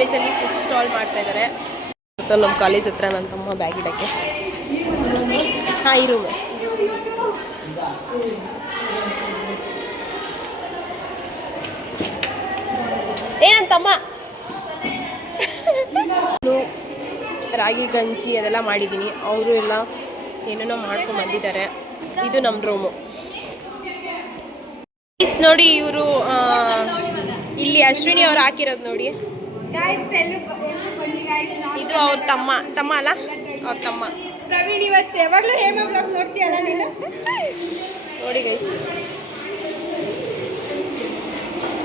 ಕಾಲೇಜಲ್ಲಿ food stall ಮಾಡ್ತಾ ಇದ್ದಾರೆ. ನಮ್ಮ ಕಾಲೇಜ್ ಹತ್ರ ನನ್ನ ತಮ್ಮ ಬ್ಯಾಗ್ ಇಡಕ್ಕೆ. ಹಾಂ, ಈ ರೂಮೆ. ಏನಂತಮ್ಮ ರಾಗಿ ಗಂಜಿ ಅದೆಲ್ಲ ಮಾಡಿದ್ದೀನಿ. ಅವರು ಎಲ್ಲ ಏನೇನೋ ಮಾಡ್ಕೊಂಡು ಬಂದಿದ್ದಾರೆ. ಇದು ನಮ್ಮ ರೂಮು ನೋಡಿ. ಇವರು ಇಲ್ಲಿ ಅಶ್ವಿನಿ ಅವ್ರು ಹಾಕಿರೋದು ನೋಡಿ. ಇದು ಅವ್ರ ತಮ್ಮ ಅಲ್ಲ, ಅವ್ರ ತಮ್ಮ ಪ್ರವೀಣ್. ಇವತ್ತು ಯಾವಾಗಲೂ ಹೇಮಾ ಬ್ಲಾಗ್ಸ್ ನೋಡ್ತೀಯಲ್ಲ ನೀನು? ನೋಡಿ ಗೈಸ್,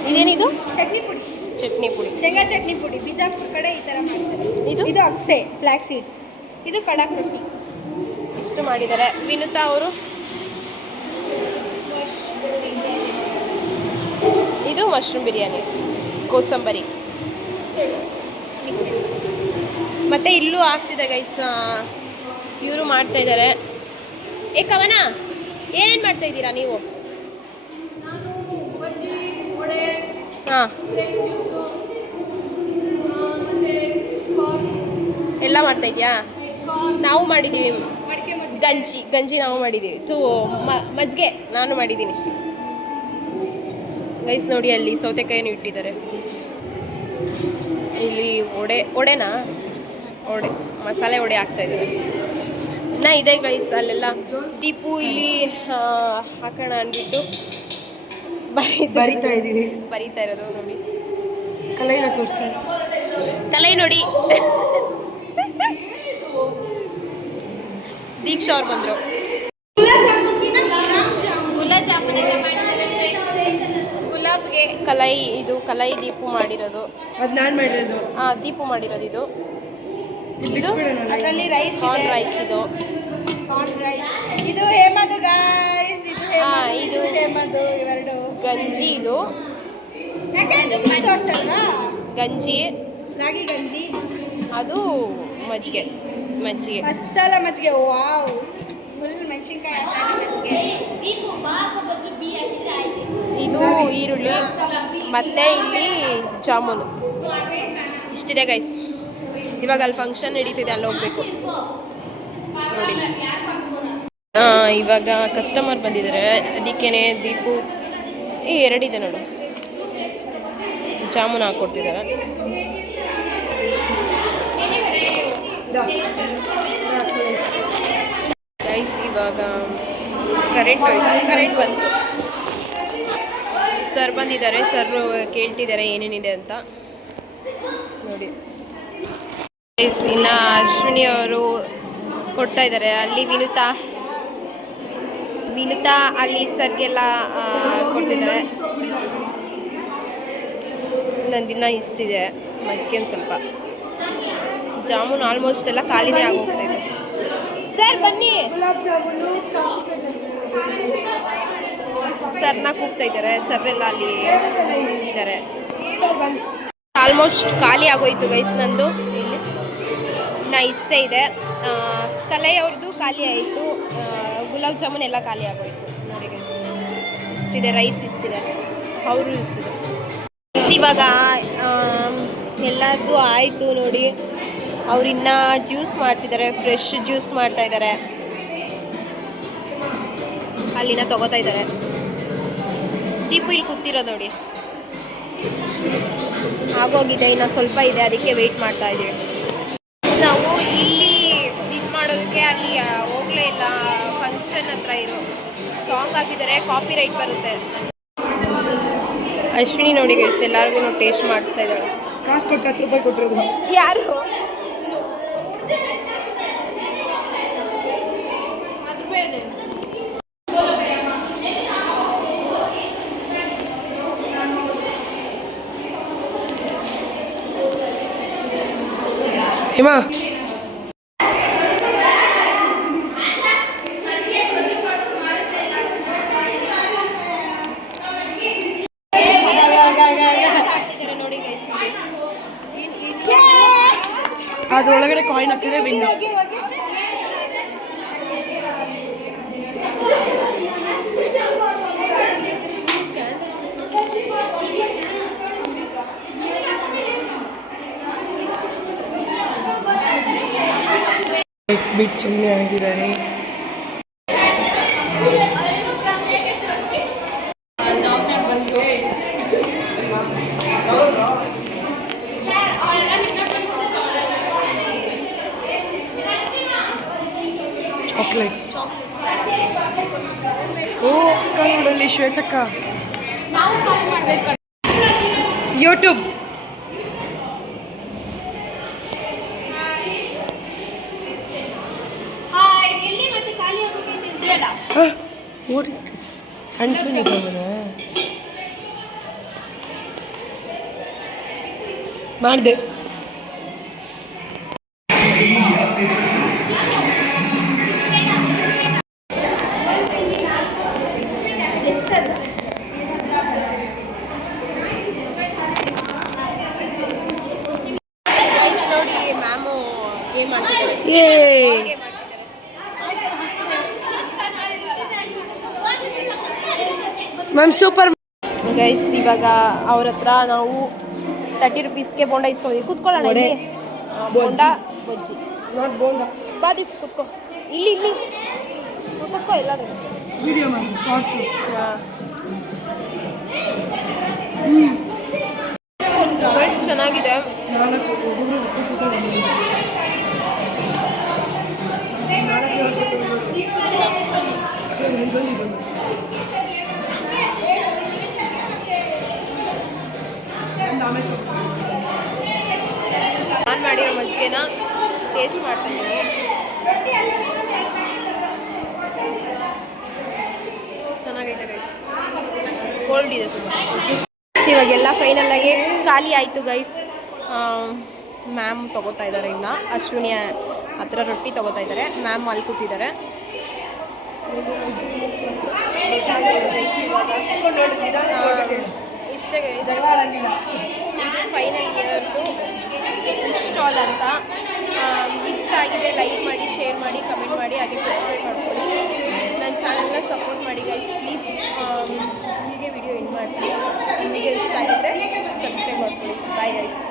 ಇದೇನಿದು? ಚಟ್ನಿ ಪುಡಿ. ಶೇಂಗಾ ಚಟ್ನಿ ಪುಡಿ. ಬಿಜಾಪುರ ಕಡೆ ಈ ಥರ ಮಾಡ್ತಾರೆ. ಇದು ಅಕ್ಸೆ ಫ್ಲಾಕ್ ಸೀಡ್ಸ್. ಇದು ಕಡಕ್ ರೊಟ್ಟಿ. ಇಷ್ಟು ಮಾಡಿದ್ದಾರೆ. ವಿನುತಾ ಅವರು ಇದು ಮಶ್ರೂಮ್ ಬಿರಿಯಾನಿ, ಕೋಸಂಬರಿ. ಮತ್ತೆ ಇಲ್ಲೂ ಆಗ್ತಿದೆ ಗೈಸ್. ಇವರು ಮಾಡ್ತಾ ಇದ್ದಾರೆ. ಕವನ, ಏನೇನು ಮಾಡ್ತಾ ಇದ್ದೀರಾ ನೀವು? ಹಾಂ, ಎಲ್ಲ ಮಾಡ್ತಾ ಇದೆಯಾ? ನಾವು ಮಾಡಿದ್ದೀವಿ. ಗಂಜಿ ನಾವು ಮಾಡಿದ್ದೀವಿ. ಮಜ್ಜಿಗೆ ನಾನು ಮಾಡಿದ್ದೀನಿ ಗೈಸ್. ನೋಡಿ, ಅಲ್ಲಿ ಸೌತೆಕಾಯಿನೂ ಇಟ್ಟಿದ್ದಾರೆ. ಇಲ್ಲಿ ಒಡೆನಾ ಮಸಾಲೆ ವಡೆ ಆಗ್ತಾಯಿದ್ದಾರೆ. ಇನ್ನು ಇದೆ ಗೈಸ್. ಅಲ್ಲೆಲ್ಲ ದೀಪು ಇಲ್ಲಿ ಹಾಕೋಣ ಅಂದ್ಬಿಟ್ಟು ಬರೀತಾ ಇರೋದು ನೋಡಿ. ಕಲೈನ ತೋರಿಸಿ. ಕಲೈ ನೋಡಿ. ದೀಕ್ಷಾ ಅವ್ರು ಬಂದರು. ಗುಲಾಬ್ಗೆ ಕಲೈ ದೀಪು ಮಾಡಿರೋದು. ಅದು ನಾನು ಮಾಡಿರೋದು. ದೀಪು ಮಾಡಿರೋದು. ಇದು ಅದರಲ್ಲಿ ರೈಸ್ ಇದು ಕಾರ್ನ್ ರೈಸ್. ಇದು ಹೇಮದು ಗಾಯ್ಸ್. ಇದು ಹೇಮದು. ಇವೆರಡು ಗಂಜಿ. ಇದು ಗಂಜಿ, ರಾಗಿ ಗಂಜಿ. ಅದು ಮಜ್ಜಿಗೆ ಮಸಾಲ ಮಜ್ಜಿಗೆ. ವಾವ್, ಫುಲ್ ಮೆಣಸಿನ್ಕಾಯಿ ಮಜ್ಜಿಗೆ. ಇದು ಈರುಳ್ಳಿ, ಮತ್ತೆ ಇಲ್ಲಿ ಜಾಮೂನು. ಇಷ್ಟಿದೆ ಗೈಸ್. ಇವಾಗ ಅಲ್ಲಿ ಫಂಕ್ಷನ್ ನಡೀತಿದೆ, ಅಲ್ಲಿ ಹೋಗ್ಬೇಕು ನೋಡಿ. ಇವಾಗ ಕಸ್ಟಮರ್ ಬಂದಿದ್ದಾರೆ, ಅದಕ್ಕೇನೆ ದೀಪು ಎರಡಿದೆ ನೋಡು, ಜಾಮೂನು ಹಾಕ್ಕೊಡ್ತಿದ್ದಾರೆ. ಗೈಸ್, ಇವಾಗ ಕರೆಂಟ್ ಬಂತು. ಸರ್ ಬಂದಿದ್ದಾರೆ. ಸರ್ ಕೇಳ್ತಿದ್ದಾರೆ ಏನೇನಿದೆ ಅಂತ ನೋಡಿ. ಇನ್ನು ಅಶ್ವಿನಿ ಅವರು ಕೊಡ್ತಾ ಇದ್ದಾರೆ. ಅಲ್ಲಿ ವಿನುತಾ ಅಲ್ಲಿ ಸರ್ಗೆಲ್ಲ ಕೊಡ್ತಿದ್ದಾರೆ. ನಂದಿನ ಇಷ್ಟಿದೆ ಮಜ್ಜಿಗೆ. ಒಂದು ಸ್ವಲ್ಪ ಜಾಮೂನು ಆಲ್ಮೋಸ್ಟ್ ಎಲ್ಲ ಖಾಲಿನೇ ಆಗೋಗ್ತಾ ಇದೆ. ಸರ್ ಬನ್ನಿ. ಸರ್ನ ಕೂಗ್ತಾ ಇದ್ದಾರೆ. ಸರ್ರೆಲ್ಲ ಅಲ್ಲಿ ಇದ್ದಾರೆ. ಆಲ್ಮೋಸ್ಟ್ ಖಾಲಿ ಆಗೋಯ್ತು ಗೈಸ್ ನಂದು. ಇಲ್ಲಿ ಇನ್ನು ಇಷ್ಟೇ ಇದೆ. ಕಲೈ ಅವ್ರದ್ದು ಖಾಲಿ ಆಯಿತು. ಗುಲಾಬ್ ಜಾಮೂನ್ ಎಲ್ಲ ಖಾಲಿ ಆಗೋಯ್ತು ನೋಡಿ ಗೈಸ್. ಇಷ್ಟಿದೆ ರೈಸ್, ಇಷ್ಟಿದೆ ಅವರು ಇಷ್ಟಿದೆ. ಇವಾಗ ಎಲ್ಲರದ್ದು ಆಯಿತು ನೋಡಿ. ಅವರಿನ್ನ ಜ್ಯೂಸ್ ಮಾಡ್ತಿದ್ದಾರೆ, ಫ್ರೆಶ್ ಜ್ಯೂಸ್ ಮಾಡ್ತಾ ಇದ್ದಾರೆ. ಅಲ್ಲಿನ ತಗೋತಾ ಇದ್ದಾರೆ. ದೀಪು ಇಲ್ಲಿ ಕೂತಿರೋದು ನೋಡಿ. ಆಗೋಗಿದೆ, ಇನ್ನು ಸ್ವಲ್ಪ ಇದೆ, ಅದಕ್ಕೆ ವೆಯ್ಟ್ ಮಾಡ್ತಾ ಇದ್ದೀವಿ. ನಾವು ಇಲ್ಲಿ ಇದು ಮಾಡೋದಕ್ಕೆ ಅಲ್ಲಿ ಹೋಗಲೇ ಇಲ್ಲ. ಫಂಕ್ಷನ್ ಹತ್ರ ಇರೋ ಸಾಂಗ್ ಹಾಕಿದ್ದಾರೆ, ಕಾಪಿ ರೈಟ್ ಬರುತ್ತೆ. ಅಶ್ವಿನಿ ನೋಡಿ ಗೈಸ್, ಎಲ್ಲರಿಗೂ ಟೇಸ್ಟ್ ಮಾಡಿಸ್ತಾ ಇದ್ದಾಳೆ. ಕಾಸು ಕೊಟ್ಟು 10 ರೂಪಾಯಿ ಕೊಟ್ಟಿರೋದು ಯಾರು? ಹೇಮಾ, ಅದರೊಳಗಡೆ ಕಾಯಿನ್ ಹಾಕಿದ್ರೆ ವಿನ್ನು. ಬಿಟ್ ಚೆನ್ನೆ ಆಗಿದ್ದಾರೆ. ಚಾಕ್ಲೇಟ್ಸ್. ಓ ಅಕ್ಕ ನೋಡಲ್ಲಿ ಶ್ವೇತಕ್ಕ. ಯೂಟ್ಯೂಬ್. ನೋಡಿ ಸಣ್ಣ ಸಣ್ಣ ಇದ್ದಾವನ ಮಾಡಿದೆ. ಗೈಸ್ ನೋಡಿ ಮ್ಯಾಮು ಗೇಮ್ ಆಡ್ತಿದ್ದಾರೆ. ಏ ಮ್ಯಾಮ್ ಸೂಪರ್. ಗೈಸ್ ಇವಾಗ ಅವ್ರ ಹತ್ರ ನಾವು 30 ರೂಪೀಸ್ಗೆ ಬೋಂಡ ಇಸ್ಕೊಂಡಿದ್ದೀವಿ. ಕೂತ್ಕೊಳ್ಳೋಣ ಇಲ್ಲಿ. ಬೋಂಡ ಬಜ್ಜಿ. ನಾಟ್ ಬೋಂಡ. ಬಾದಿ ಕೂತ್ಕೊ. ಇಲ್ಲಿ ಇಲ್ಲಿ ಕೂತ್ಕೊ ಎಲ್ಲಾದ್ರೂ. Video ma'am shorts. ಗೈಸ್ ಚೆನ್ನಾಗಿದೆ. ನಾನು ಮಾಡಿರೋ ಮಜ್ಜಿಗೆನ ಟೇಸ್ಟ್ ಮಾಡ್ತಾ ಇದ್ದೀನಿ. ಚೆನ್ನಾಗೈತೆ ಗೈಸ್. ಕೋಲ್ಡ್ ಇದೆ ತುಂಬ. ಇವಾಗೆಲ್ಲ ಫೈನಲ್ಲಾಗಿ ಖಾಲಿ ಆಯಿತು ಗೈಸ್. ಮ್ಯಾಮ್ ತೊಗೋತಾ ಇದ್ದಾರೆ. ಇನ್ನು ಅಶ್ವಿನಿ ಹತ್ರ ರೊಟ್ಟಿ ತೊಗೋತಾ ಇದ್ದಾರೆ. ಮ್ಯಾಮ್ ಅಲ್ಲಿ ಕೂತಿದ್ದಾರೆ. ಗೈಸ್ ಇವಾಗ ಇಷ್ಟೇ ಗೈಸ್. ಇದು ಫೈನಲ್ ಇಯರ್ದು ಸ್ಟಾಲ್ ಅಂತ. ಇಷ್ಟ ಆಗಿದೆ ಲೈಕ್ ಮಾಡಿ, ಶೇರ್ ಮಾಡಿ, ಕಮೆಂಟ್ ಮಾಡಿ, ಹಾಗೆ ಸಬ್ಸ್ಕ್ರೈಬ್ ಮಾಡ್ಕೊಳ್ಳಿ. ನನ್ನ ಚಾನಲ್ನ ಸಪೋರ್ಟ್ ಮಾಡಿ ಗೈಸ್ ಪ್ಲೀಸ್. ಹೀಗೆ ವಿಡಿಯೋ ಎಂಡ್ ಮಾಡ್ತೀನಿ. ನಿಮಗೆ ಇಷ್ಟ ಆಗಿದ್ರೆ ಸಬ್ಸ್ಕ್ರೈಬ್ ಮಾಡ್ಕೊಳ್ಳಿ. Bye guys.